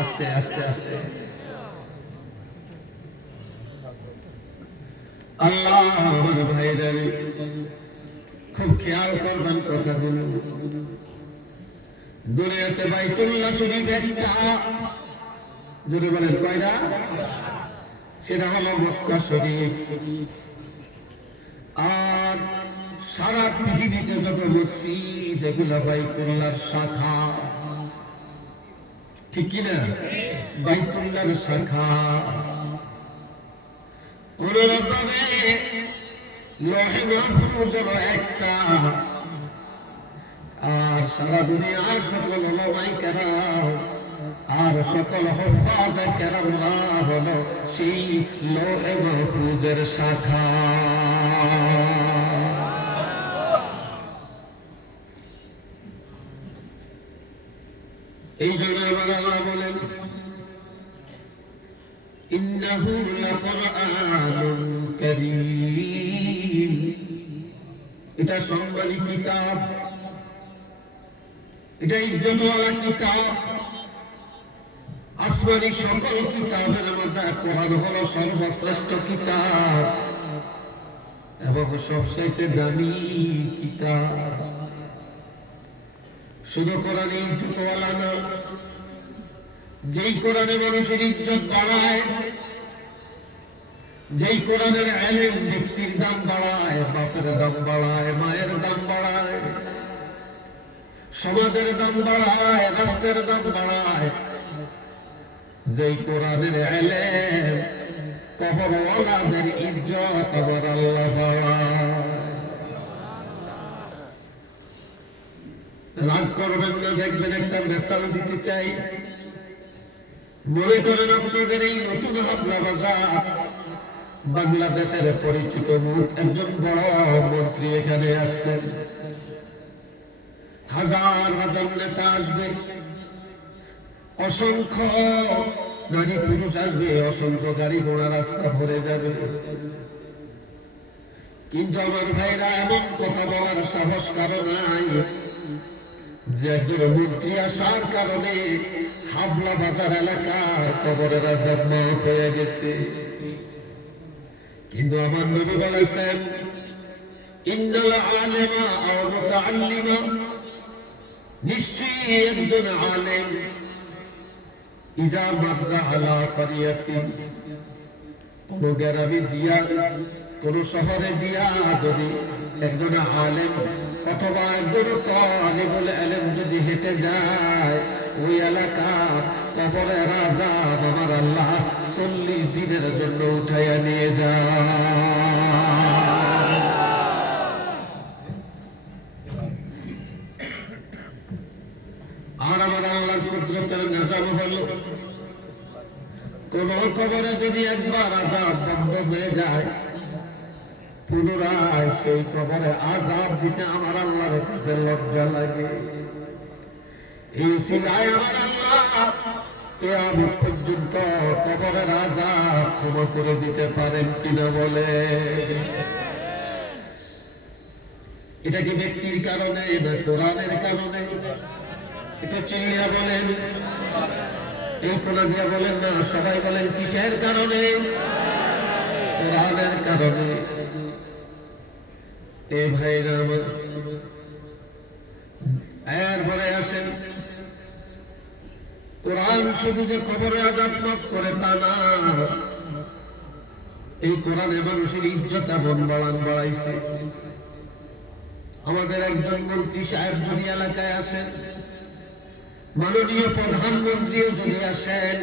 আস্তে আস্তে আস্তে। আল্লাহ আমার ভাইরা খুব খেয়াল করবেন কথাগুলো। দুনিয়াতে বাইতুল্লাহ শরীফ একটা, যদি বলেন কয়টা, সেটা হলো মক্কা শরীফ। আর সারা পৃথিবীতে যত মসজিদ এগুলো বাইতুল্লাহর শাখা, ঠিক কিনা? বাইতুল্লাহর শাখা। অনুরূপভাবে লৌহে মাহফুজের একটা। আর সারা দুনিয়ার সকল উলামায়ে কেরাম আর সকল হুফাজে কেরামরা হলো সেই লৌহে মাহফুজের শাখা। এই জন্য আমার আল্লাহ বলেন, ইন্নাহু লাকুরআনুন কারীম, এটা সম্মানী কিতাব, এটা ইজ্জতওয়ালা কিতাব। আসমানি সকল কিতাবের মধ্যে কোরআন হলো সর্বশ্রেষ্ঠ কিতাব এবং সবচাইতে দামি কিতাব। শুধু কোরআন ইজ্জতওয়ালা না, যেই কোরআনে মানুষের ইজ্জত বাড়ায়, যেই কোরআনের ইলম ব্যক্তির দাম বাড়ায়, বাপের দাম বাড়ায়, মায়ের দাম বাড়ায়, সমাজের দাম বাড়ায়, রাষ্ট্রের দাম বাড়ায়, যেই কোরআনের ইলম কবরওয়ালাদের ইজ্জত আমার আল্লাহ বাড়ায়। রাগ করবেন না, দেখবেন একটা মেসাল দিতে চাই। মনে করেন আপনাদের এই নতুন হাবলা বাজার বাংলাদেশের পরিচিত মুখ একজন বড় মন্ত্রী এখানে আসছেন। হাজার হাজার নেতা আসবে, অসংখ্য নারী পুরুষ আসবে, অসংখ্য গাড়ি ঘোড়া রাস্তা ভরে যাবে। কিন্তু আমার ভাইরা এমন কথা বলার সাহস কারো নাই যে একজন মন্ত্রী আসার কারণে হাবলা বাজার এলাকার কবরের আযাব মাফ হয়ে গেছে। কিন্তু আমার নবী বলেছেন, ইন্নাল আলিমা আও মুতাআল্লিমা, নিশ্চয়ই একজন আলেম ইযা মাররা আলা ক্বরিয়াতিন, কোন গ্রামে দিয়া, কোন শহরে দিয়া যদি একজন আলেম অথবা একজন তালিবুল ইলম যদি হেঁটে যায়, ওই এলাকার কবরের আযাব আমার আল্লাহ 40 দিনের জন্য উঠাইয়া নিয়ে যায়। আর আমার আল্লাহর কুদরতের নিজাম হলো, কোন কবরে যদি একবার আযাব বন্ধ হয়ে যায়, পুনরায় সেই কবরে আযাব দিতে আমার আল্লাহর কাছে লজ্জা লাগে। এই সিলায় আমার আল্লাহ কিয়ামত পর্যন্ত কবরের আযাব ক্ষমা করে দিতে পারেন কিনা বলে। এটা কি ব্যক্তির কারণে না কোরআনের কারণে? এটা চিল্লিয়া বলেন, এই কোরআন দিয়া বলেন না, সবাই বলেন কিসের কারণে? কোরআনের কারণে। এ ভাইরা আমার, এরপরে আসেন, কোরআন শুধু যে কবরে আযাব মাফ করে তা না, এই কোরআনে মানুষের ইজ্জত এমন বাড়াইছে। আমাদের একজন মন্ত্রী সাহেব যদি এলাকায় আসেন, মাননীয় প্রধানমন্ত্রীও যদি আসেন,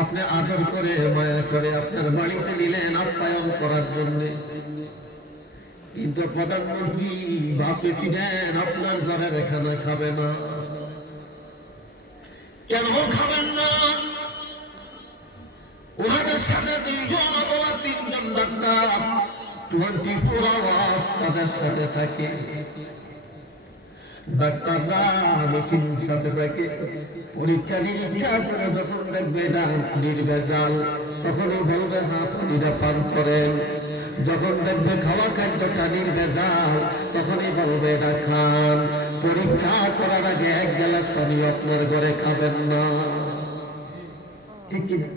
আপনি আদর করে মায়া করে আপনার বাড়িতে নিলেন আপ্যায়ন করার জন্য। কিন্তু প্রধানমন্ত্রী বা প্রেসিডেন্ট আপনার ঘরের খানা খাবে না। কেন খাবেন না? ওনাদের সাথে 2 জন অথবা 3 জন ডাক্তার 24 আওয়ার্স তাদের সাথে থাকে। ডাক্তাররা মেশিন সাথে থাকে, পরীক্ষা নিরীক্ষা করে যখন দেখবে এটা নির্ভেজাল, তখনই বলবে হ্যাঁ পানিটা পান করেন। যখন দেখবে খাওয়া খাদ্যটা নির্ভেজাল, তখনই বলবে এটা খান। পরীক্ষা করার আগে 1 গ্লাস পানি আপনার ঘরে খাবেন না। ঠিক কিনা?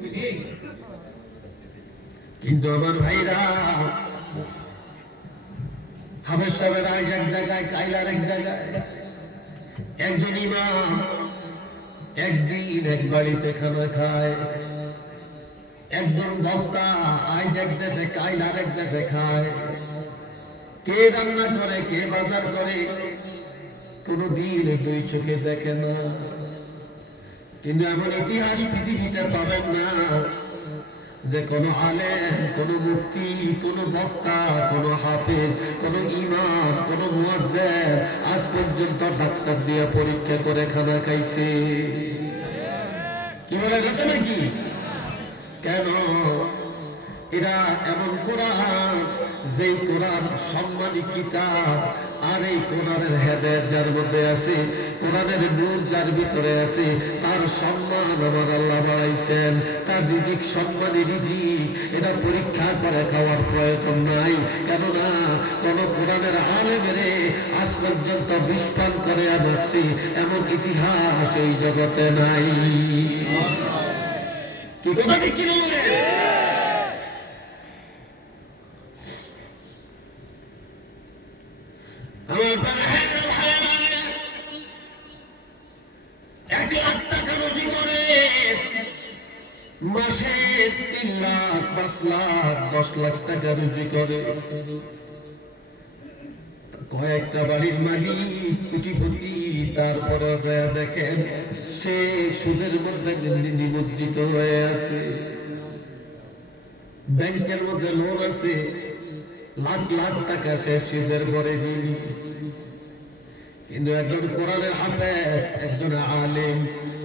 কিন্তু আমার ভাইরা, হাফেজ সাহেবের এক জায়গায়, কাইলার এক জায়গায়, একজন ইমাম একদিন এক বাড়িতে খানা খায়, একজন বক্তা আজ এক দেশে কাইলার এক দেশে খায়। কে রান্না করে, কে বাজার করে, কোনদিন দুই চোখে দেখে না। কিন্তু এমন ইতিহাস পৃথিবীতে পাবেন না যে কোন আলেম, কোন মুফতি, কোন বক্তা, কোন হাফেজ, কোন ইমাম, কোন মুয়াজ্জিন আজ পর্যন্ত ডাক্তার দিয়ে পরীক্ষা করে খানা খাইছে। কি বলে গেছে নাকি? কেন? এরা এমন কোরআন, যে কোরআন সম্মানী কিতাব, আর এই কোরআনের হেদায়েত যার মধ্যে আছে, কোরআনের নূর যার ভিতরে আছে, তার সম্মান আমার আল্লাহ বাড়াইছেন। তার রিজিক সম্মানী রিজিক, এটা পরীক্ষা করে খাওয়ার প্রয়োজন নাই। কেননা কোন কোরআনের আলেমেরে আজ পর্যন্ত বিষ পান করে আসছে এমন ইতিহাস এই জগতে নাই। কি কথা ঠিক কিনা বলেন? আমার $1 লাখ টাকা রুজি করে মাসে 3 লাখ, 5 লাখ, 10 লাখ টাকা রুজি করে। কয়েকটা বাড়ির মালিক, কোটিপতি, তারপরে দেখেন সে সুদের মধ্যে নিমজ্জিত হয়ে আছে। ব্যাংকের মধ্যে লোন আছে, লাখ লাখ টাকা সে সুদের করে নিল। কিন্তু একজন কোরআনের হাফেজ, একজন আলেম,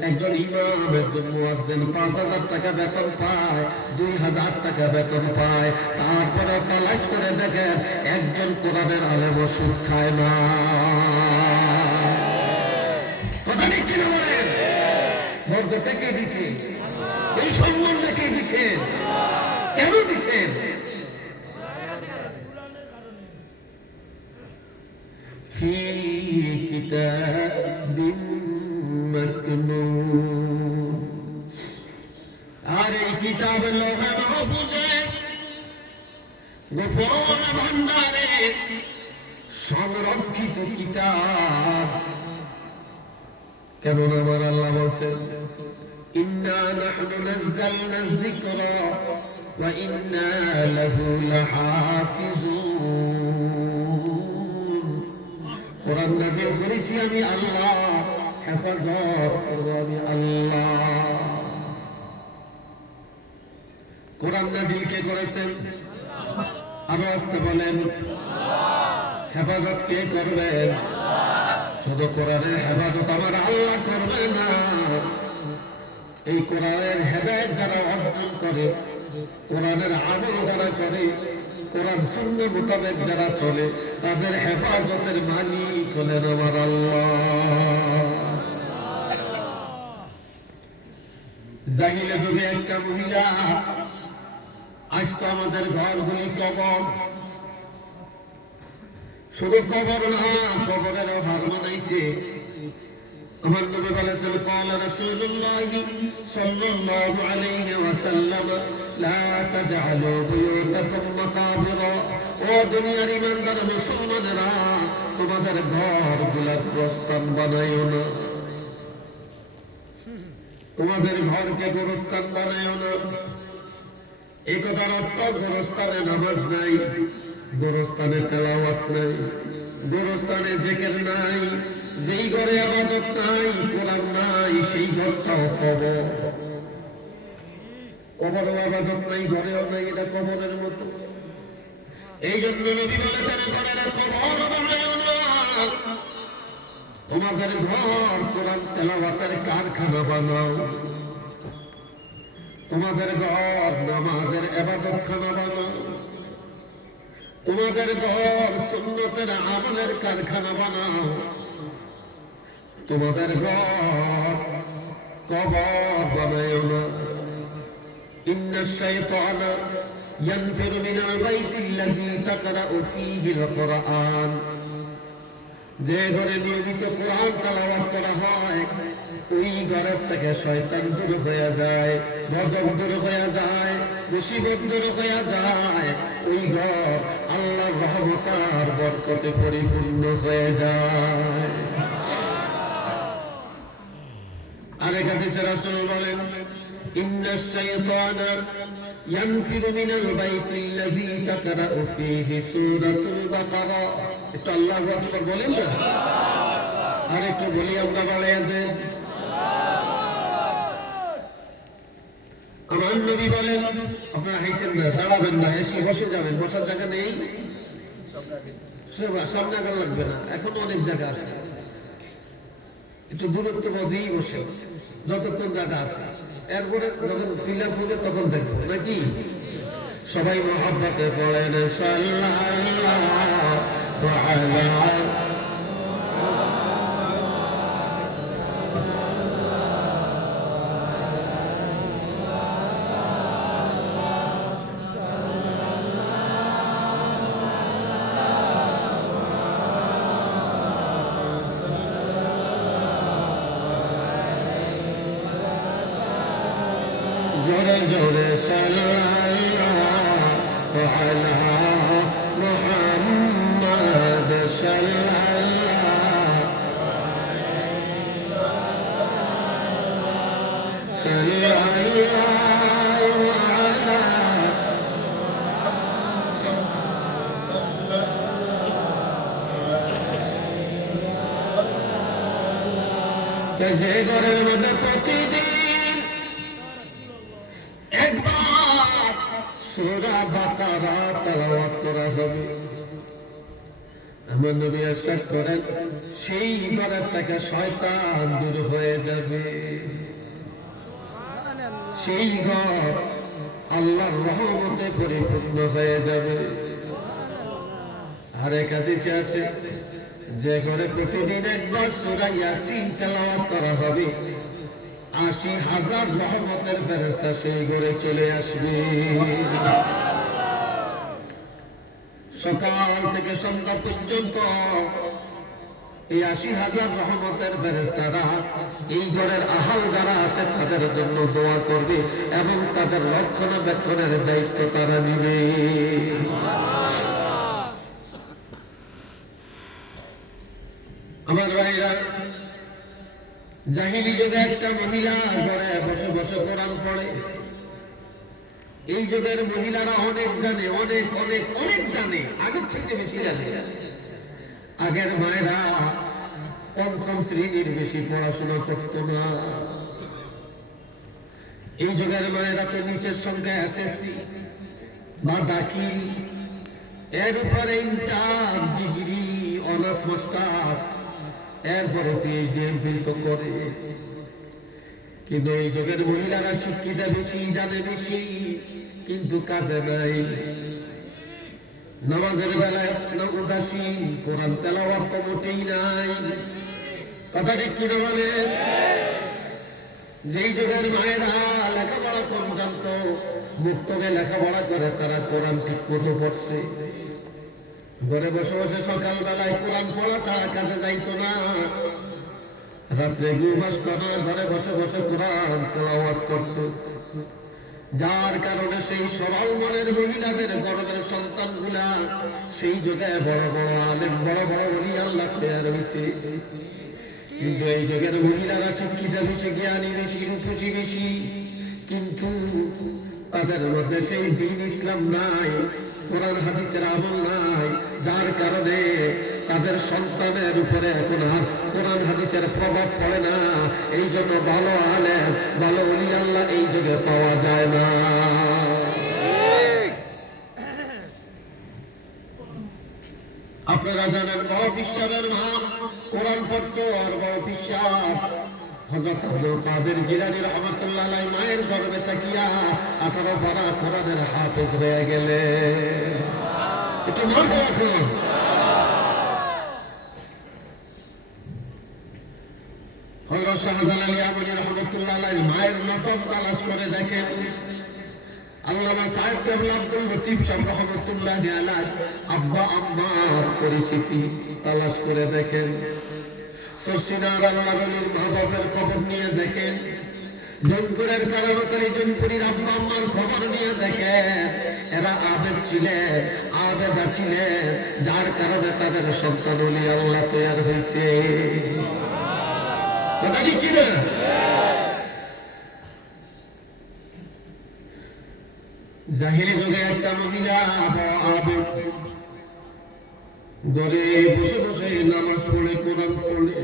একজন ইমাম, একজন মুয়াজ্জিন 5,000 টাকা বেতন পায়, 2,000 টাকা বেতন পায়। তারপরে তালাশ করে দেখেন একজন কোরআনের আলেম সুদ খায় না। কথা ঠিক কিনা বলেন? বর্গটা কে দিছে? এই সম্মানটা কে দিছে? কেন দিছেন? في كتاب مكنون। আর এই কিতাব লৌহে মাহফুজে গোপন ভান্ডারে সংরক্ষিত কিতাব। কেননা আমার আল্লাহ বলছেন, ইন্না নাহনু নাযালনা যিকরা ওয়া ইন্না লাহু লাহাফিজুন। কোরআন নাযিল করেছি আমি আল্লাহ, হেফাজত করব আমি আল্লাহ। কোরআন নাযিল কে করেছেন? আরো আসতে বলেন। হেফাজত কে করবেন? শুধু কোরআনের হেফাজত আমার আল্লাহ করবে না, এই কোরআনের হেদায়েত যারা অর্জন করে, কোরআনের আমল যারা করে, কোরআন সুন্নাহ মোতাবেক যারা চলে, তাদের হেফাজতের মালিক হলেন আমার আল্লাহ। জাহিলে যুগে একটা মহিলা আসতো আমাদের ঘরগুলি কবর। শুধু কবর না, কবরের হার বানাইছে। আমার নবী বলেছেন, قال رسول الله صلى الله عليه وسلم لا تجعلوا بيوتكم مقابر। ও দুনিয়ার ইমানদার মুসলমানেরা, তোমাদের ঘরগুলা গোরস্থান বানাইও না, তোমাদের ঘরকে গোরস্থান বানাইও না। এই কথার অর্থ, গোরস্থানে নামাজ নাই, গোরস্থানে তেলাওয়াত নাই, গোরস্থানে জিকির নাই, যেই ঘরে ইবাদত নাই, কোরআন নাই, সেই ঘরটাও কবর। কবরও ইবাদত নাই, ঘরেও নাই, এটা কবরের মতো। এই জন্য নবী বলেছেন, ঘরের কবর বানাইও না, তোমাদের ঘর কোরআন তেলাওয়াতের কারখানা বানাও, তোমাদের ঘর নামাজের ইবাদতখানা বানাও, তোমাদের ঘর সুন্নতের আমলের কারখানা বানাও, তোমাদের ঘর কবর বানাইও না। ইন্নাশ শাইতানা ইয়ানফিরু মিনাল বাইতিল্লাযী তাকরাউ ফীহিল কুরআন। যে ঘরে নিয়মিত কোরআন তেলাওয়াত করা হয়, ওই ঘরের থেকে শয়তান দূর হয়ে যায়, গজব দূর হয়ে যায়, মুসিবত দূর হয়ে যায়। ওই ঘর আল্লাহর রহমত আর বরকতে পরিপূর্ণ হয়ে যায়। আরেক হাদিসে রাসূল বলেন, ইন্নাশ শাইতানা ইয়ানফিরু মিনাল বাইতিল্লাযী তাকরাউ ফীহি সূরাতুল বাকারা। একটু আল্লাহু আকবার বলেন না, আর একটু বলি আমরা বাড়াইয়া দেন। আমার নবী বলেন, আপনারা হাইটেন না, দাঁড়াবেন না, এসে বসে যাবেন, বসার জায়গা নেই, সামনে আগান লাগবে না, এখনো অনেক জায়গা আছে, একটু দূরত্ব বজেই বসে যতক্ষণ জায়গা আছে। এরপরে যখন ফিল আপ হবে তখন দেখবো নাকি। সবাই মহব্বতে পড়েন সাল্লাল্লাহু আলাইহি। জোরে জোরে সাল্লাল্লাহু আলা মুহাম্মাদ যে ঘরের মধ্যে প্রতিদিন একবার সূরা বাকারা তেলাওয়াত করা হবে, আমার নবী ইরশাদ করেন, সেই ঘরের থেকে শয়তান দূর হয়ে যাবে। সেই ঘর আল্লাহর রহমতে পরিপূর্ণ হয়ে যাবে। আরেক হাদিসে আছে, যে ঘরে প্রতিদিন একবার সূরা ইয়াসিন তেলাওয়াত করা হবে, ৮০,০০০ রহমতের ফেরেশতা সেই ঘরে চলে আসবে। সকাল থেকে সন্ধ্যা পর্যন্ত এই ৮০,০০০ রহমতের ফেরেশতারা এই ঘরের আহাল যারা আছে তাদের জন্য দোয়া করবে এবং তাদের রক্ষণাবেক্ষণের দায়িত্ব তারা নিবে। আমার ভাইরা, জাহিলি যুগে একটা মহিলা ঘরে বসে বসে কোরআন পড়ে। এই যুগের মহিলারা অনেক জানে, অনেক অনেক অনেক জানে, আগের থেকে বেশি জানে। আগের মায়েরা পঞ্চম শ্রেণীর বেশি পড়াশোনা করত না। এই যুগের মায়েরা তো নিচের সংখ্যা এসএসসি বা দাখিল, এর উপরে ইন্টার, ডিগ্রি, অনার্স, মাস্টার্স, এরপরে পিএইচডি, এমফিল তো করে। কিন্তু এই যুগের মহিলারা শিক্ষিতা বেশি, জানে বেশি, কিন্তু কাজে নাই। নামাজের বেলায় উদাসীন, কোরআন তেলাওয়াত তো মোটেই নাই। কথা ঠিক কিনা বলেন? যেই যুগের মায়েরা লেখাপড়া কম জানতো, মুক্তবে লেখাপড়া করে তারা কোরআন ঠিক মতো পড়ছে। ঘরে বসে বসে সকালবেলায় কোরআন পড়া ছাড়া কাজে যাইতো না, রাত্রে ঘুম আসতো না, ঘরে বসে বসে কোরআন তেলাওয়াত করত। যার কারণে সেই সরল মনের মহিলাদের গর্বের সন্তানগুলা সেই যুগে বড় বড় আলেম, বড় বড় ওলি আল্লাহ তৈরি হয়েছে। কিন্তু এই যুগের মহিলারা শিক্ষিতা বেশি, জ্ঞানী বেশি, রূপসী বেশি, কিন্তু তাদের মধ্যে সেই দ্বীন ইসলাম নাই, কোরআন হাদিসের আমল নাই। যার কারণে তাদের সন্তানের উপরে এখন কোরআন হাদিসের প্রভাব পড়ে না। এই জন্য ভালো আলেম, ভালো ওলি আল্লাহ এই যুগে পাওয়া যায় না। আপনারা জানেন, বড় পিসাবের মা কোরআন পড়তো, আর বড় পিসাব হযরত আব্দুল কাদের জিলানী রাহমাতুল্লাহ আলাইহি মায়ের গর্ভে থাকিয়া 18 পারা কোরআনের হাফেজ হয়ে গেলেন। এটা মনে রাখুন। হযরত শাহজালাল ইয়ামানী রাহমাতুল্লাহ আলাইহি মায়ের নসব তালাশ করে দেখেন। আল্লামা সাহেব কেবল আব্দুল লতিফ সাহেব রাহমাতুল্লাহ আলাইহি আব্বা আম্মার পরিচিতি তালাশ করে দেখেন। সরসিনার আল্লাহ নবীর মা বাবার খবর নিয়ে দেখেন, জনপুরের কারাবাকারী জনপুরীর আব্বা আম্মার খবর নিয়ে দেখেন, এরা আবেদ ছিলেন, আবেদা ছিলেন, যার কারণে তাদের সন্তান ওলি আল্লাহ তৈরি হয়েছে। কথা ঠিক কিনা? জাহিলি যুগে একটা মহিলা আবেদ, ঘরে বসে বসে নামাজ পড়ে, কোরআন পড়ে।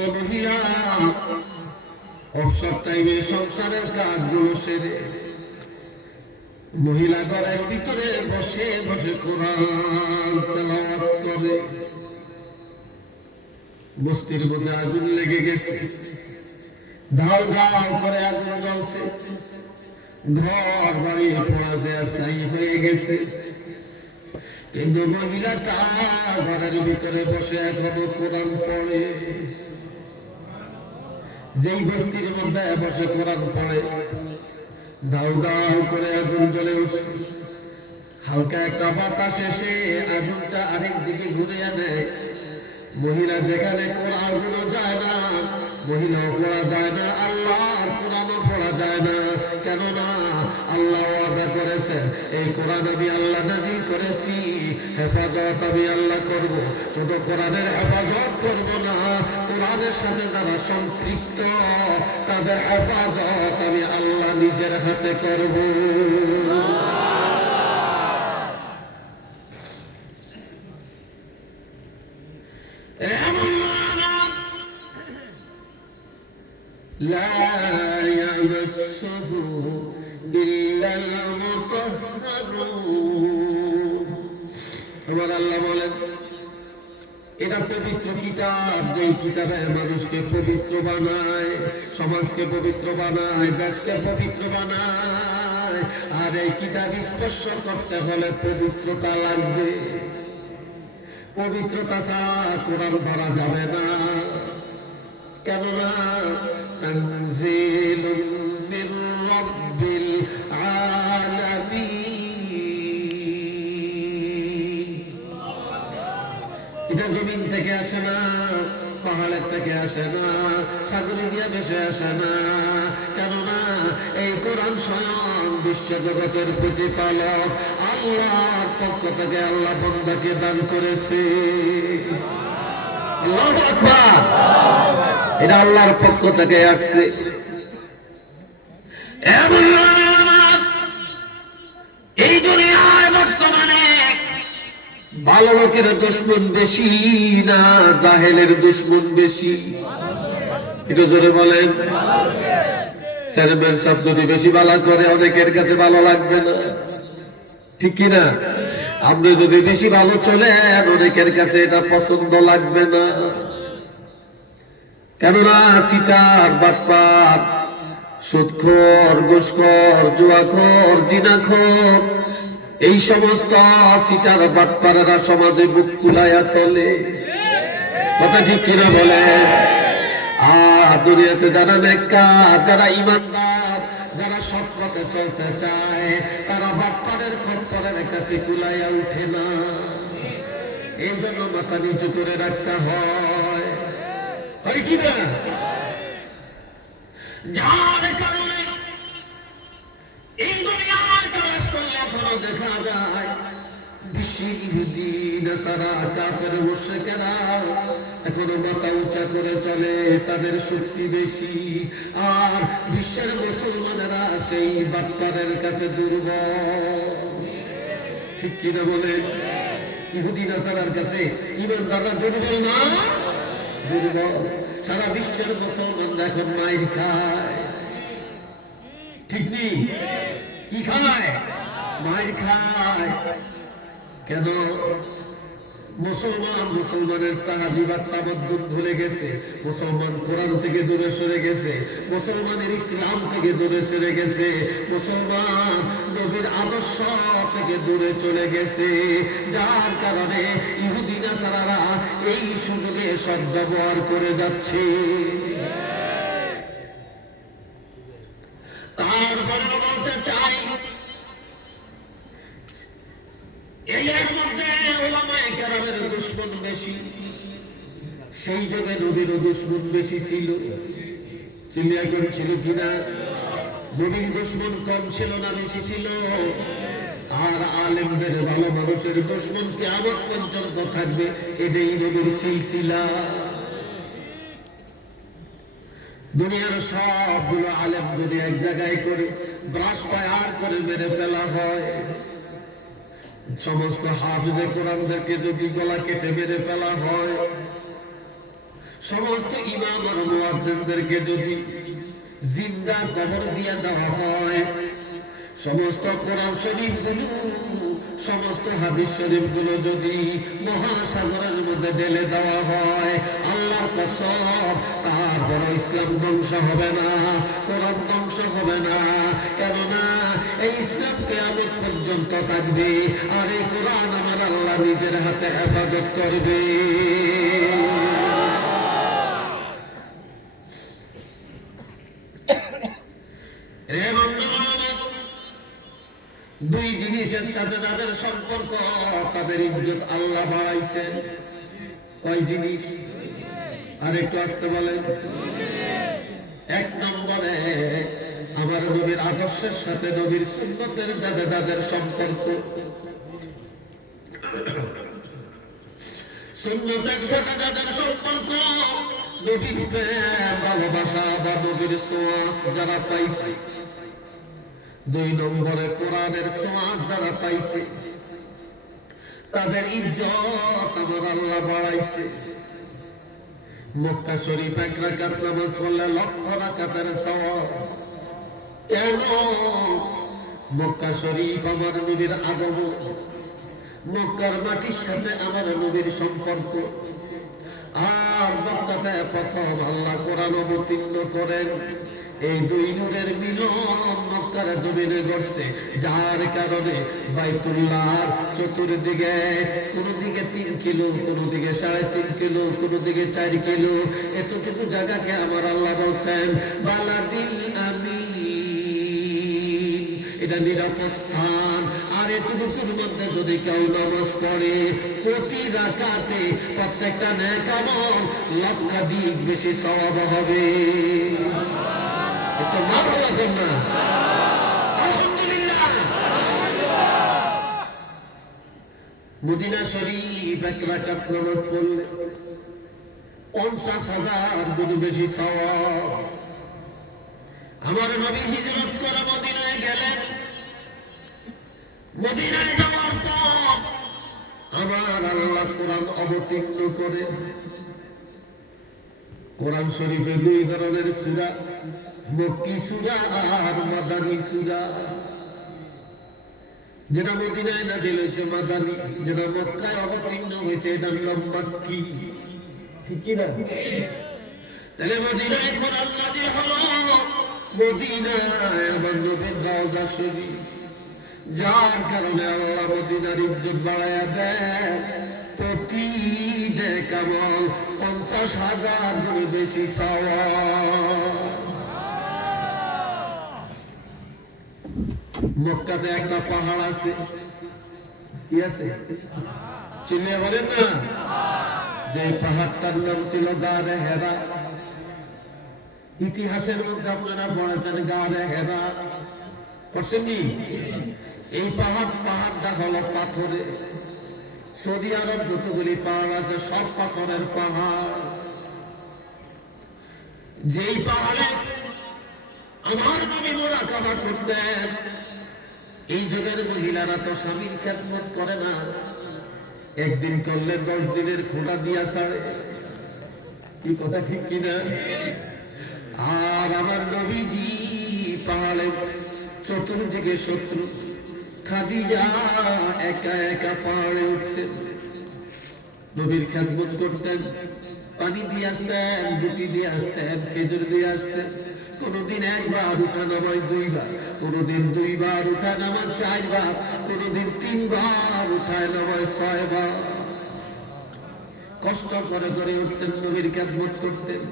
এই মহিলা অবসর টাইমে সংসারের কাজগুলো সেরে মহিলা ঘরের ভিতরে বসে বসে কোরআন তেলাওয়াত করে। বস্তির মধ্যে আগুন লেগে গেছে, ধাও ধাও করে আগুন জ্বলছে, ঘর বাড়ি পোড়া যায় ছাই হয়ে গেছে। কিন্তু মহিলাটা ঘরের ভিতরে বসে এখনো কোরআন পড়ে। যেই বস্তির মধ্যে বসে কোরআন পড়ে, দাউ দাউ করে আগুন জ্বলে উঠছে। হালকা একটা বাতাস এসে আগুনটা আরেক দিকে ঘুরে আনে। মহিলা যেখানে কোরআনও যায় না, মহিলাও পড়া যায় না, আল্লাহর কোরআনও পড়া যায় না। কেননা আল্লাহ ওয়াদা করেছেন, এই কোরআন আমি আল্লাহ নাযিল করেছি, হেফাজত আমি আল্লাহ করব। শুধু কোরআনের হেফাজত করব না, কোরআনের সাথে যারা সম্পৃক্ত তাদের হেফাজত আমি আল্লাহ নিজের হাতে করব। لا يمسه إلا المطهرون। আমার আল্লাহ বলেন, এটা পবিত্র কিতাব, যে কিতাবে মানুষকে পবিত্র বানায়, সমাজকে পবিত্র বানায়, দেশকে পবিত্র বানায়। আর এই কিতাব স্পর্শ করতে হলে পবিত্রতা লাগবে। পবিত্রতা ছাড়া কোরআন ধরা যাবে না। কেননা তানজিলুম মির রাব্বিল আলামিন। এটা জমিন থেকে আসে না, পাহাড়ের থেকে আসে না, সাগরে দিয়ে ভেসে আসে না। কেননা এই কোরআন স্বয়ং বিশ্ব জগতের প্রতিপালক আল্লাহর পক্ষ থেকে আল্লাহ বান্দাকে দান করেছে। আল্লাহু আকবার। এটা আল্লাহর পক্ষ থেকে আসছে। এই দুনিয়ায় বর্তমানে ভালো লোকের দুশমন বেশি না জাহেলের দুশমন বেশি? একটু জোরে বলেন। চেয়ারম্যান সাহেব যদি বেশি ভালো করে অনেকের কাছে ভালো লাগবে না, ঠিক কিনা? আপনি যদি বেশি ভালো চলেন অনেকের কাছে এটা পছন্দ লাগবে না। কেননা সিটার, বাটপার, সুদখোর, ঘুষখোর, জুয়াখোর, জিনাখোর, এই সমস্ত সিটার বাটপারেরা সমাজে বুক ফুলাইয়া চলে। কথা ঠিক কিনা বলেন? আর দুনিয়াতে যারা নেককার, যারা ইমানদার, যারা সৎ পথে চলতে চায়, তারা বাটপারের খপ্পরের কাছে কুলাইয়া উঠে না। এই জন্য মাথা নিচু করে রাখতে হয়, হয় কিনা? যার কারণে এই দুনিয়ার কাজ করলে এখনো দেখা যায় বিশ্বের ইহুদি, নাসারা, কাফের, মুশরিকেরা এখনো মাথা উঁচা করে চলে, তাদের শক্তি বেশি। আর বিশ্বের মুসলমানেরা সেই বাটপারের কাছে দুর্বল, ঠিক কিনা বলে? ইহুদি নাসারার কাছে ইমানদাররা দুর্বল না? দুর্বল। সারা বিশ্বের মুসলমানরা এখন মাইর খায়, ঠিক নেই? কি খায়? মাইর খায়। কেন? মুসলমানের তাহাজিবাত তামাদ্দুন ভুলে গেছে, মুসলমান কোরআন থেকে দূরে সরে গেছে, মুসলমানের ইসলাম থেকে দূরে সরে গেছে, মুসলমান নবীর আদর্শ থেকে দূরে চলে গেছে। যার কারণে ইহুদি নাসারারা এই সুযোগে সদ্ব্যবহার করে যাচ্ছে। তারপরে বলতে চাই, এর মধ্যে উলামায়ে কেরামের দুশমন বেশি। সেই যুগে নবীর দুশমন বেশি ছিল, চিলিয়াগঞ্জ ছিল কিনা? নবীর দুশমন কম ছিল না বেশি ছিল? আর আলেমদের ভালো মানুষের দুশমন কিয়ামত পর্যন্ত থাকবে, এটাই নবীর সিলসিলা। দুনিয়ার সবগুলো আলেম যদি এক জায়গায় করে ব্রাশ ফায়ার করে মেরে ফেলা হয়, সমস্ত হাফিজে কোরআনদেরকে যদি গলা কেটে মেরে ফেলা হয়, সমস্ত ইমাম আর মুয়াজ্জিনদেরকে যদি জিন্দা কবর দিয়ে দেওয়া হয়, সমস্ত কোরআন শরীফগুলো, সমস্ত হাদিস শরীফগুলো যদি মহাসাগরের মধ্যে ঢেলে দেওয়া হয়, আল্লাহর কসম, তারপর ইসলাম ধ্বংস হবে না, কোরআন ধ্বংস হবে না। কেননা এই ইসলাম কিয়ামত পর্যন্ত থাকবে, আর এই কোরআন আমার আল্লাহ নিজের হাতে হেফাজত করবে। দুই জিনিসের সাথে তাদের সম্পর্ক, তাদের ইজ্জত আল্লাহ বাড়াইছে। কয় জিনিস? আর একটু আসতে বলেন। এক নম্বরে আমার নবীর আদর্শের সাথে নবীর সুন্নতের যাদের যাদের সম্পর্ক, সুন্নতের সাথে যাদের সম্পর্ক, নবীর প্রেম ভালোবাসা বা নবীর সোয়াস যারা পাইছে। দুই নম্বরে কোরআনের সোয়াস যারা পাইছে, তাদের ইজ্জত আমার আল্লাহ বাড়াইছে। মক্কা শরীফ এক রাকাত নামাজ পড়লে লক্ষ রাকাতের সওয়াব। কেন? মক্কা শরীফ আমার নবীর আগমন, মক্কার মাটির সাথে আমার নবীর সম্পর্ক। আর মক্কাতে প্রথম আল্লাহ কোরআন অবতীর্ণ করেন, এই দুই নূরের মিলন মক্কার জমিনে ঘটছে, যার কারণে বাইতুল্লাহর চতুর্দিকে, কোন দিকে 3 কিলো, কোন দিকে 3.5 কিলো, কোন দিকে 4 কিলো, এতটুকু জায়গাকে আমার আল্লাহ বলছেন বালাদিল আমিন, এটা নিরাপদ স্থান। আর এতটুকুর মধ্যে যদি কেউ নামাজ পড়ে, প্রতি রাকাতে প্রত্যেকটা নেক আমল লক্ষাধিক বেশি সওয়াব হবে। এটা ভালো লাগে না? আলহামদুলিল্লাহ। মদিনা শরীফ এক রাকাত নামাজ পড়লে 50,000 গুণ বেশি সওয়াব। আমার নবী হিজরত করে মদিনায় গেলেন। মদিনায় যাওয়ার পর আমার আল্লাহ কোরআন অবতীর্ণ করে। কোরআন শরীফে 2 ধরনের সূরা, মক্কি সূরা আর মাদানী সূরা। যেটা মদিনায় নাযিল হয়েছে মাদানী, যেটা মক্কায় অবতীর্ণ হয়েছে এটার নাম মাক্কি। ঠিক কি না? তাহলে মদিনায় কোরআন নাযিল হলো, মদিনায় আমার নবীর রওজা শরীফ, যার কারণে আল্লাহ মদিনার ইজ্জত বাড়ায়া দেয়। প্রতি নেক আমল 50,000 গুণ বেশি সওয়াব। মক্কাতে একটা পাহাড় আছে, কি আছে? চিনে বলেন না? যে পাহাড়টার নাম ছিল গারে হেরা। ইতিহাসের মধ্যে আপনারা পড়েছেন গারে হেরা, পড়ছেননি? এই পাহাড়টা হলো পাথরে। সৌদি আরব যতগুলি পাহাড় আছে সব পাথরের পাহাড়। যেই পাহাড়ে আমার নবী মুরাকাবা করতেন। এই যুগের মহিলারা তো স্বামীর খেদমত করে না, একদিন করলে 10 দিনের খোঁটা দিয়া ছাড়ে। কি কথা ঠিক কিনা? আর আমার নবীজি পাহাড়ে চতুর্দিকে শত্রু, খাদিজা একা একা পাহাড়ে উঠতেন, নবীর খেদমত করতেন, পানি দিয়ে আসতেন, রুটি দিয়ে আসতেন, খেজুর দিয়ে আসতেন। কোনদিন 1 বার উঠা নামায় 2 বার, কোনদিন 2 বার উঠা নামায় 4 বার, কোনদিন 3 বার উঠায় নামায় 6 বার। কষ্ট করে করে উঠতেন, নবীর খেদমত করতেন।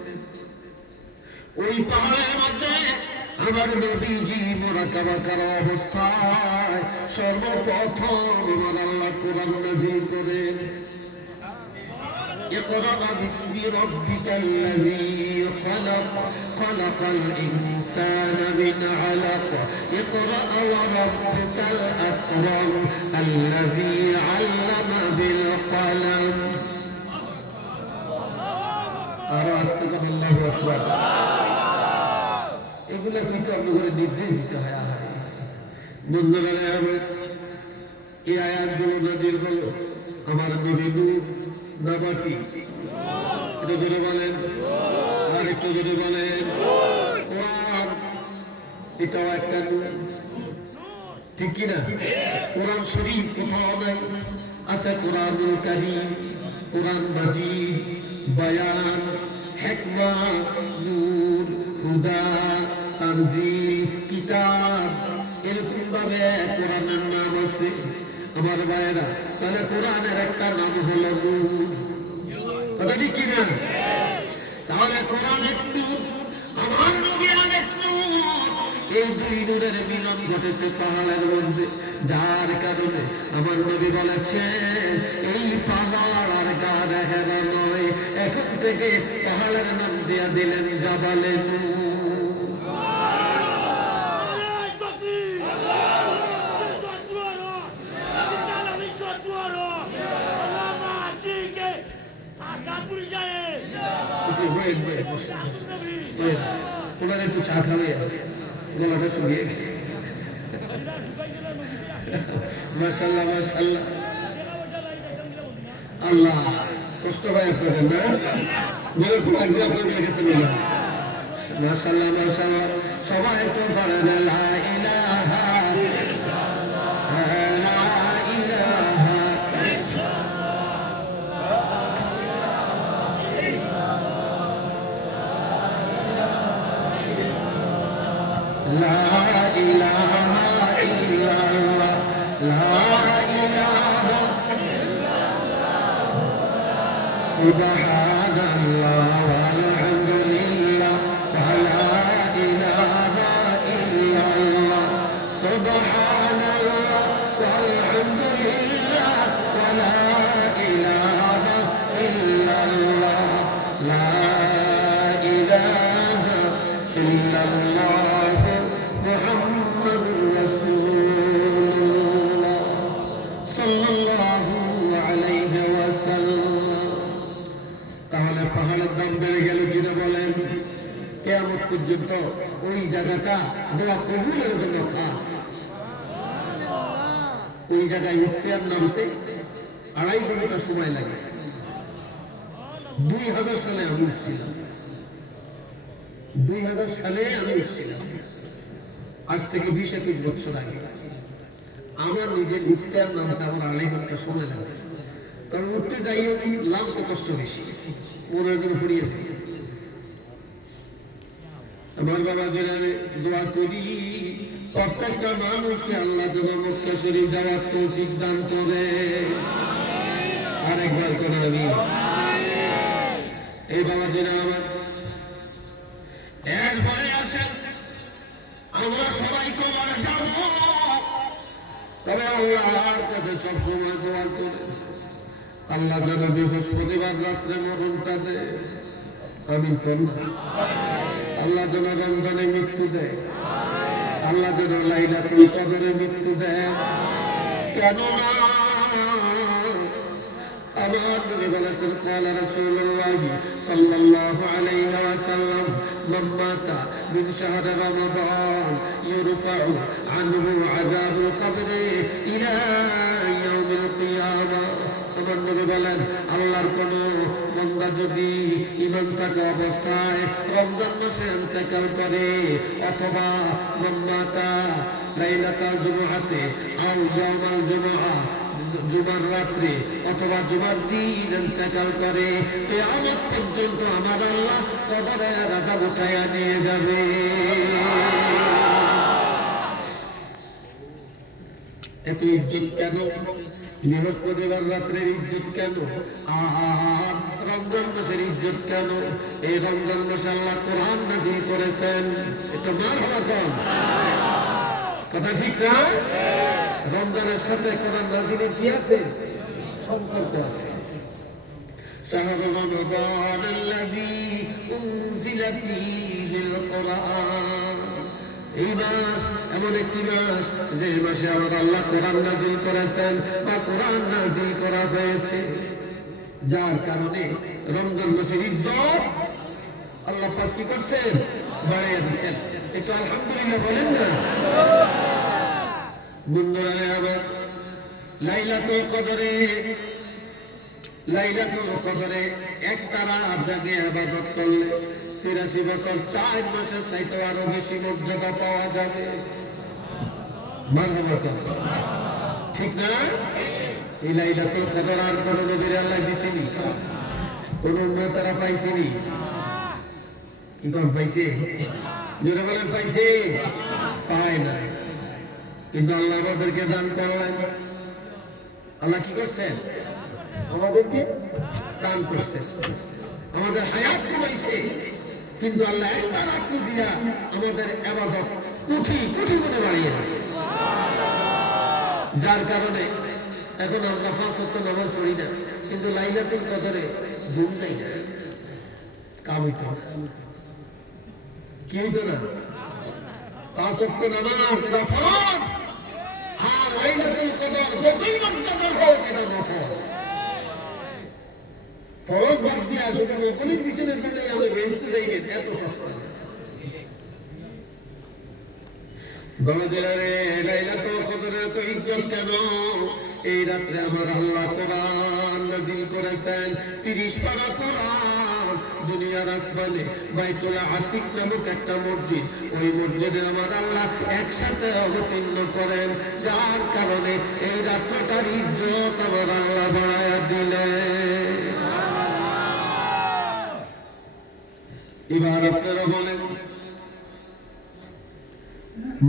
ওই পাহাড়ের মধ্যে আমার নবীজি মুরাকাবা করা অবস্থায় সর্বপ্রথম আমার আল্লাহ কোরআন নাযিল করেন। اقرأ باسم ربك الذي خلق خلق الإنسان من علق اقرأ وربك الأكرم الذي علم بالقلم أستغفر الله أكبر এগুলো কিন্তু আপনাদের নির্দেশ দিতে হয় বন্ধুরা এই আয়াতগুলো নাজিল হলো আমার নবী নবতি এটা জোরে বলেন আর একটু জোরে বলেন কোরআন এটাও একটা ঠিক কিনা কোরআন শরীফ কোথাও নাই আছে কোরআনুল কারীম কোরআন মাজিদ বয়ান হিকমা নূর হুদা তানজিল কিতাব এরকম ভাবে কোরআনের নাম আছে আমার ভাইরা তাহলে কোরআনের একটা নাম হলো নূর কথা ঠিক কিনা তাহলে কোরআন একটু আমার নবী অনেক নূর এই দুই নূরের মিলন ঘটেছে পাহাড়ের মধ্যে যার কারণে আমার নবী বলেছেন এই পাহাড় আর গা দেখানো নয় এখন থেকে পাহাড়ের নাম দিয়া দিলেন জাবালে নূর ওনার একটু চা খাবে গলাটা শুকিয়ে গেছে মাশাআল্লাহ মাশাআল্লাহ আল্লাহ কষ্ট হয় আপনাদের না বলে খুব লাগছে আপনাদের কাছে বলে মাশাআল্লাহ মাশাআল্লাহ সবাই একটু পড়েন লা ইলাহা سبحان الله والحمد لله ولا إله إلا الله سبحان الله والحمد لله ولا إله إلا الله لا إله إلا الله محمد رسول الله صلى الله عليه وسلم তাহলে পাহাড়ের দাম বেড়ে গেল কিনা বলেন কিয়ামত পর্যন্ত ওই জায়গাটা দোয়া কবুলের জন্য খাস ওই জায়গায় উঠতে আর নামতে 2.5 ঘন্টা সময় লাগে 2000 সালে আমি উঠছিলাম 2000 সালে আমি উঠছিলাম আজ থেকে 20-21 বছর আগে আমার নিজের উঠতে আর নামতে আমার 2.5 ঘন্টা সময় লাগছে কারণ উঠতে যাইও নামতে কষ্ট বেশি ওনার জন্য পড়িয়ে যায় আমার বাবা জেলারে দোয়া করি প্রত্যেকটা মানুষকে আল্লাহ যেন মক্কা শরীফ যাওয়ার তৌফিক দান করে আরেকবার করে আমি এই বাবা জেলা আমার এরপরে আসেন আমরা সবাই কবরে যাব তবে আল্লাহর কাছে সবসময় দোয়া করে আল্লাহ যেন বৃহস্পতিবার রাত্রে মরণটা দেয় আমি আল্লাহ যেন রমজানে মৃত্যু দেয় আল্লাহ যেন লাইলাতুল কদরে মৃত্যু দেয় কেননা আমার নবী বলেছেন قال رسول الله صلى الله عليه وسلم من مات من شهر رمضان يرفع عنه عذاب القبر إلى يوم القيامة আমার নবী বলেন আল্লাহর কোন বান্দা যদি ঈমান থাকা অবস্থায় রমজান মাসে ইন্তেকাল করে অথবা মাতা লাইলাতুল জুমআতে আও ইয়াউমাল জুমআ জুমার রাত্রে অথবা জুমার দিন ইন্তেকাল করে কিয়ামত পর্যন্ত আমার আল্লাহ কবরে রাখা উঠায়া নিয়ে যাবে এত ইজ্জত কেন বৃহস্পতিবার রাত্রের ইজ্জত কেন আর রমজান মাসের ইজ্জত কেন এই রমজান মাসে আল্লাহ কোরআন নাযিল করেছেন এটা মারহাবা কোন কথা ঠিক না রমজানের সাথে কোরআন নাযিলের কি আছে সম্পর্ক আছে শাহরু রমাদান আল্লাযী উনজিলা ফীহিল কুরআন। এই মাস এমন একটি মাস যে মাসে আমার আল্লাহ কোরআন নাযিল করেছেন বা কোরআন নাযিল করা হয়েছে, যার কারণে রমজান মাসের ইজ্জত আল্লাহ পাক কি করছেন? বাড়িয়ে দিয়েছেন। একটু আলহামদুলিল্লাহ বলেন না। বন্ধুরা আমার লাইলাতুল কদরে একটা রাত জাগে ইবাদত করলে 83 বছর 4 মাসের চাইতে আরো বেশি মর্যাদা পাওয়া যাবে। মারহাবা, ঠিক না? এই লাইলাতুল কদর আর কোন নবীর আল্লাহ দিছেনি? কোন উম্মতেরা পাইছেনি? কি কোন পাইছে? জোরে বলেন পাইছে? পায় না। কিন্তু আল্লাহ আমাদেরকে দান করলেন। আল্লাহ কি করছেন? আমাদেরকে দান করছেন। আমাদের হায়াত কমাইছে, কিন্তু আল্লাহ একটা রাত্রি দিয়া আমাদের ইবাদত কোটি কোটি গুণে বাড়িয়ে দিয়েছে। যার কারণে এখন আমরা 5 ওয়াক্ত নামাজ পড়ি না, কিন্তু লাইলাতুল কদরে ঘুম যাই না, কাম হইতো না। কি হইতো না? 5 ওয়াক্ত নামাজ এটা ফরজ, আর লাইলাতুল কদর যতই মর্যাদার হোক এটা নফল। ফরজ বাদ দিয়ে শুধু নফলের পিছনে পড়ে আমরা বেহেশতে যাইবে, এত সস্তা। বাবাজিরা, লাইলাতুল কদরের এত ইজ্জত কেন? এই রাত্রে আমার আল্লাহ কোরআন নাযিল করেছেন, 30 পারা কোরআন। দুনিয়ার আসমানে বাইতুল আতিক নামক একটা মসজিদ, ওই মসজিদে আমার আল্লাহ একসাথে অবতীর্ণ করেন, যার কারণে এই রাত্রটার ইজ্জত আমার আল্লাহ বাড়ায়া দিলেন। এবার আপনারা বলেন,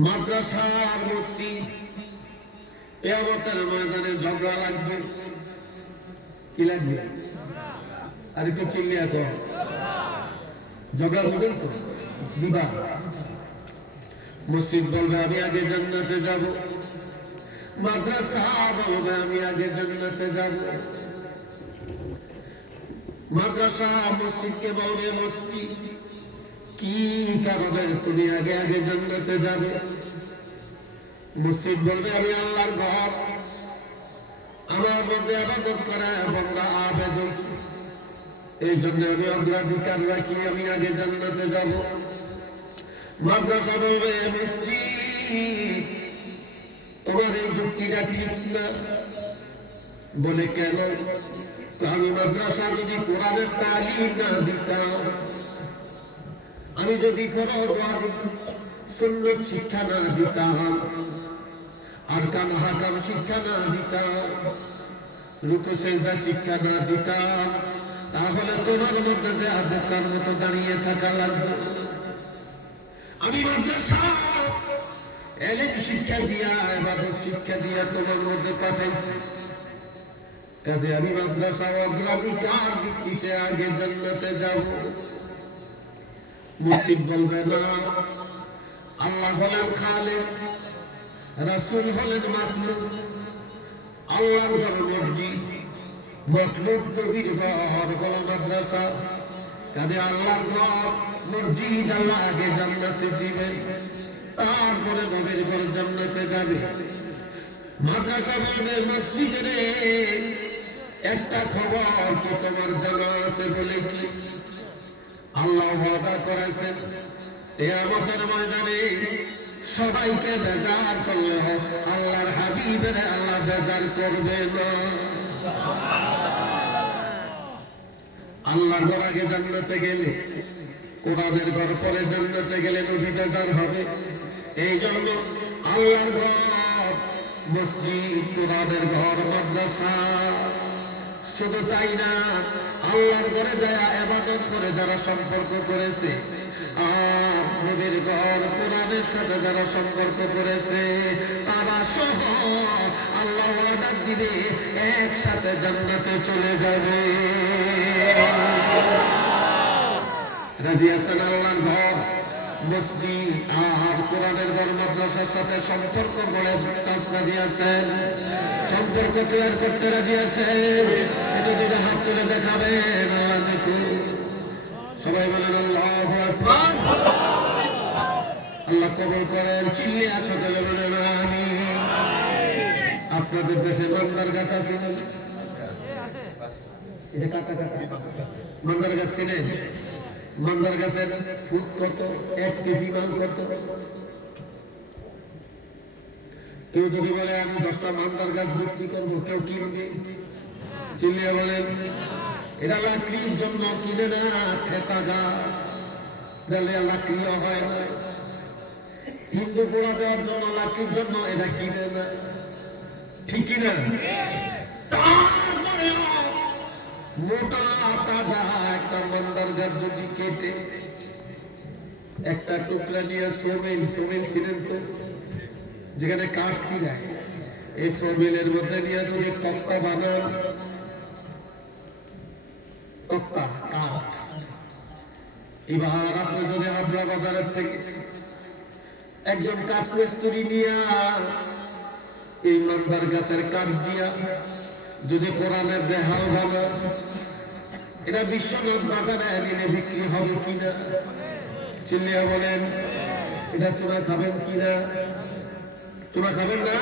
মাদ্রাসার মসজিদ কিয়ামতের ময়দানে ঝগড়া লাগবে? কি লাগবে? আর একটু চিল্লি এত ঝগড়া বুঝেন তো? বিবাহ। মসজিদ বলবে আমি আগে জান্নাতে যাব, মাদ্রাসা বলবে আমি আগে জান্নাতে যাব। মাদ্রাসা মসজিদকে বলবে, মসজিদ কি কারণে তুমি আগে আগে জান্নাতে যাবে? মসজিদ বলবে আমি আল্লাহর ঘর, আমার মধ্যে ইবাদত করা বান্দা আবেদন, এই জন্য আমি অগ্রাধিকার রাখি, আমি আগে জান্নাতে যাব। মাদ্রাসা বলবে মসজিদ তোমার এই যুক্তিটা ঠিক না। বলে কেন? আমি মাদ্রাসা যদি কোরআনের তালিম না দিতাম, আমি যদি ফরজ ওয়াজিব সুন্নাত শিক্ষা না দিতাম, আরকান হাকাম শিক্ষা না দিতাম, রুকু সিজদা শিক্ষা না দিতাম, তাহলে তোমার মধ্যে যে বোকার মতো দাঁড়িয়ে থাকা লাগবে। আমি মাদ্রাসা ইলম শিক্ষা দিয়া, ইবাদত শিক্ষা দিয়া তোমার মধ্যে পাঠাইছি, কাজে আমি মাদ্রাসা অগ্রাধিকার ভিত্তিতে আগে জান্নাতে যাব। মসজিদ বলবে না, আল্লাহ হলেন খালেক, রাসূল হলেন মাখলুক। আল্লাহর ঘর মসজিদ, মাখলুক নবীর ঘর হলো মাদ্রাসা। কাজে আল্লাহর ঘর মসজিদ আল্লাহ আগে জান্নাতে দিবেন, তারপরে নবীর ঘর জান্নাতে যাবে। মাদ্রাসা বলবে মসজিদের একটা খবর তো তোমার জানা আছে বলে কি? আল্লাহ ওয়াদা করেছেন কিয়ামতের ময়দানে সবাইকে বেজার করলে আল্লাহর হাবিবের আল্লাহ বেজার করবে না। আল্লাহর ঘর আগে জান্নাতে গেলে, কোরআনের ঘর পরে জান্নাতে গেলে নবী বেজার হবে। এই জন্য আল্লাহর ঘর মসজিদ, কোরআনের ঘর মাদ্রাসা। শুধু তাই না, আল্লাহর ঘরে যায় ইবাদত করে যারা সম্পর্ক করেছে, আর নবীর ঘর কোরআনের সাথে যারা সম্পর্ক করেছে, তারা সহ আল্লাহ ওয়াদা দিবে একসাথে জান্নাতে চলে যাবে। রাজি আছেন? আল্লাহর ঘর মসজিদ আর কোরআনের ঘর মাদ্রাসার সাথে সম্পর্ক গড়ে রাজি আছেন? সম্পর্ক তৈরি করতে রাজি আছেন? তো দুটো হাত তুলে দেখাবেন আল্লাহ দেখুন সবাই বলেন আল্লাহু আকবার আল্লাহ কবুল করেন চিল্লিয়ে আসো তাহলে বলেন আমিন আপনাদের দেশে মান্দার গাছ আছে এই যে কাটা কাটা মান্দার গাছ চিনেন মান্দার গাছের ফুট কত 1 কেজি মান কত কেউ যদি বলে আমি 10টা মান্দার গাছ বিক্রি করবো কেউ কিনবে চিল্লিয়ে বলেন এটা লাকড়ির জন্য কিনে না খেতা গাছ লাকড়িও হয় না হিন্দু পোড়া দেওয়ার জন্য লাকড়ির জন্য এটা কিনে না ঠিক কিনা তারপরে মোটা তাজা একটা মান্দার গাছ যদি কেটে একটা টুকরা নিয়ে সোমেল ছিলেন তো যেখানে কাঠ ছিলায় এই সোমেলের মধ্যে নিয়ে যদি তক্তা বানান তক্তা কাঠ এবার আপনি যদি হাবড়া বাজারের থেকে একজন কাঠ মিস্ত্রি নিয়ে এই মান্দার গাছের কাঠ দিয়া যদি কোরআনের বেহাল ভাবে এটা বিশ্বনাথ বাজারে দিনে বিক্রি হবে কিনা চিল্লিয়া বলেন এটা চূড়া খাবেন কিনা চূড়া খাবেন না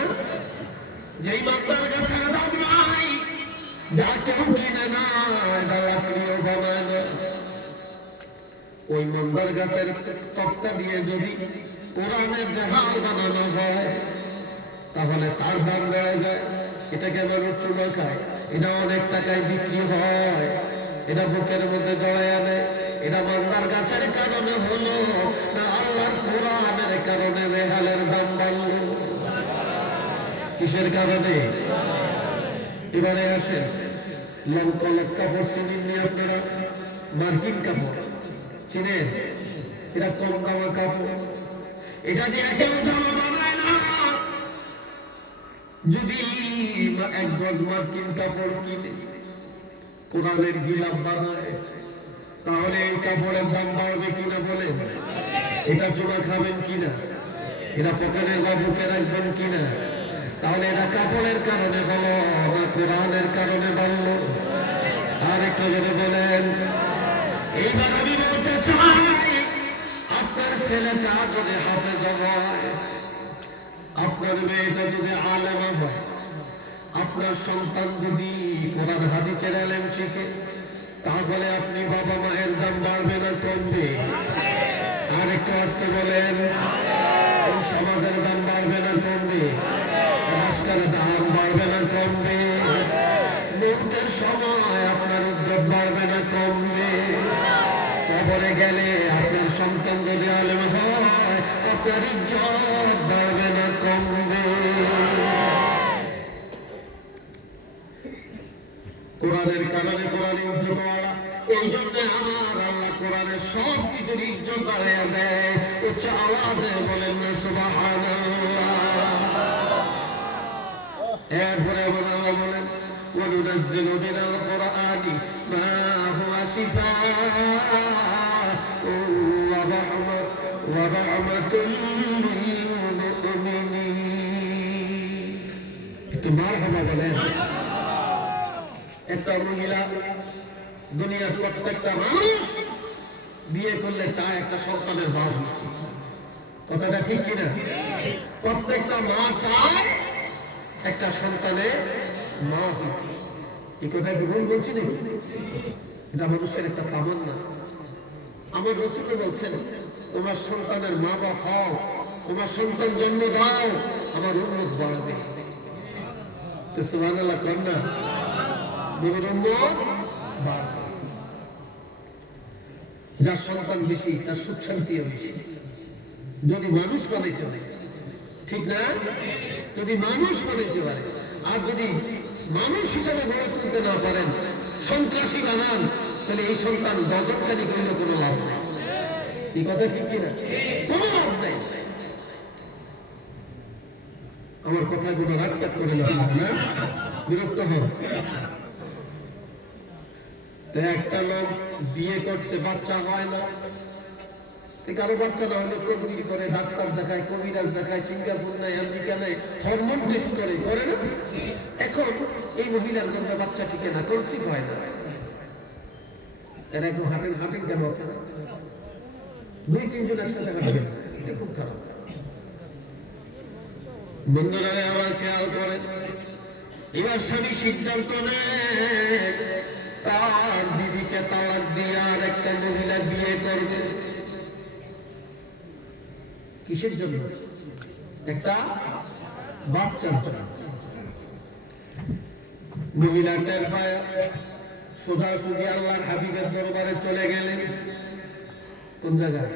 যেই মান্দার গাছের দাম নাই যা কেউ কিনে না এটা লাকড়িও বানায় না ওই মান্দার গাছের তক্তা দিয়ে যদি কোরআনের বেহাল বানানো হয় তাহলে তার দাম বেড়ে যায় এটাকে মানুষ চুলো খায় এটা অনেক টাকায় বিক্রি হয় এটা বুকের মধ্যে জড়ায় আনে এটা মান্দার গাছের কারণে হলো না আল্লাহর কোরআনের কারণে বেহালের দাম বাড়লো কিসের কারণে এবারে আসেন লঙ্কা কাপড় চিনেন নি আপনারা মার্কিন কাপড় চিনেন এটা কম দামা কাপড় এটা দিয়ে কেউ জামা বানায় না যদি 1 গজ মার্কিন কাপড় কিনে কোরআনের গিলাফ বানায় তাহলে এই কাপড়ের দাম বাড়বে কিনা বলেন এটা চোলা খাবেন কিনা এটা পকেটের বা বুকে রাখবেন কিনা তাহলে এটা কাপড়ের কারণে হলো না কোরআনের কারণে বাড়লো আর একটু যদি বলেন এইবার আমি বলতে চাই আপনার ছেলেটা যদি হাফেজ হয় আপনার মেয়েটা যদি আলেমা হয় আপনার সন্তান যদি কোরআন হাদিসের ইলম শিখে তাহলে আপনি বাবা মায়ের দাম বাড়বে না কমবে আর একটু আসতে বলেন এই সমাজের দাম বাড়বে না কমবে রাষ্ট্রের দাম বাড়বে না কমবে মৃত্যুর সময় আপনার উদ্যোগ বাড়বে না কমবে কবরে গেলে আপনার সন্তান যদি আলেম হয় আপনার ইজ্জত বাড়বে না কমবে কোরআনের কারণে কোরআনে ইজ্জত বাড়া এই জন্য আমার আল্লাহ কোরআনের সব কিছুর ইজ্জত বাড়াইয়া দেয় উচ্চ আওয়াজে বলেন না সুবহানাল্লাহ এরপরে আল্লাহ বলেন وننزل من القرآن ما هو شفاء ورحمة للمؤمنين مرحبا বলেন একটা মহিলা দুনিয়ার প্রত্যেকটা মানুষ বিয়ে করলে চায় একটা সন্তানের বাপ কথাটা ঠিক কিনা প্রত্যেকটা মা চায় একটা সন্তানের মা হইতে এই কথা ভুল বলছি নাকি এটা মানুষের একটা তামান্না আমার রাসূল বলছেন তোমার সন্তানের মা বাপ হও তোমার সন্তান জন্ম দাও আমার উম্মত বাড়বে তো সুবহানাল্লাহ কন্যা নবীর উম্মত বাড়বে যার সন্তান বেশি তার সুখ শান্তিও বেশি যদি মানুষ বানাইতে পারে ঠিক না যদি মানুষ বানাইতে পারে আর যদি মানুষ হিসাবে গড়ে তুলতে না পারেন সন্ত্রাসী বানান তাহলে এই সন্তান গজবকারী করলে কোনো লাভ নেই এই কথা ঠিক কিনা কোনো লাভ নেই আমার কথাগুলো রাগটাগ করে লাভ না বিরক্ত হন তো একটা লোক বিয়ে করছে বাচ্চা হয় না কারো বাচ্চা না হলে তদবির করে, ডাক্তার দেখায়, কবিরাজ দেখায়, সিঙ্গাপুর নাই, আমেরিকা নাই, হরমোন টেস্ট করে না। এখন এই মহিলার গর্ভে বাচ্চা টিকে না, কনসিভ হয় না। এরা একটু হাঁটেন কেন? 2-3 জন একসাথে হাঁটেন, এটা খুব খারাপ। বন্ধুরা আমার খেয়াল করে, এবার স্বামী সিদ্ধান্ত নেয় তার বিবিকে তালাক দিয়ে আর একটা মহিলা বিয়ে করবে। কিসের জন্য? একটা বাচ্চার জন্য। মহিলা টের পায়, সোজাসুজি আল্লাহর হাবিবের দরবারে চলে গেলেন। কোন জায়গায়?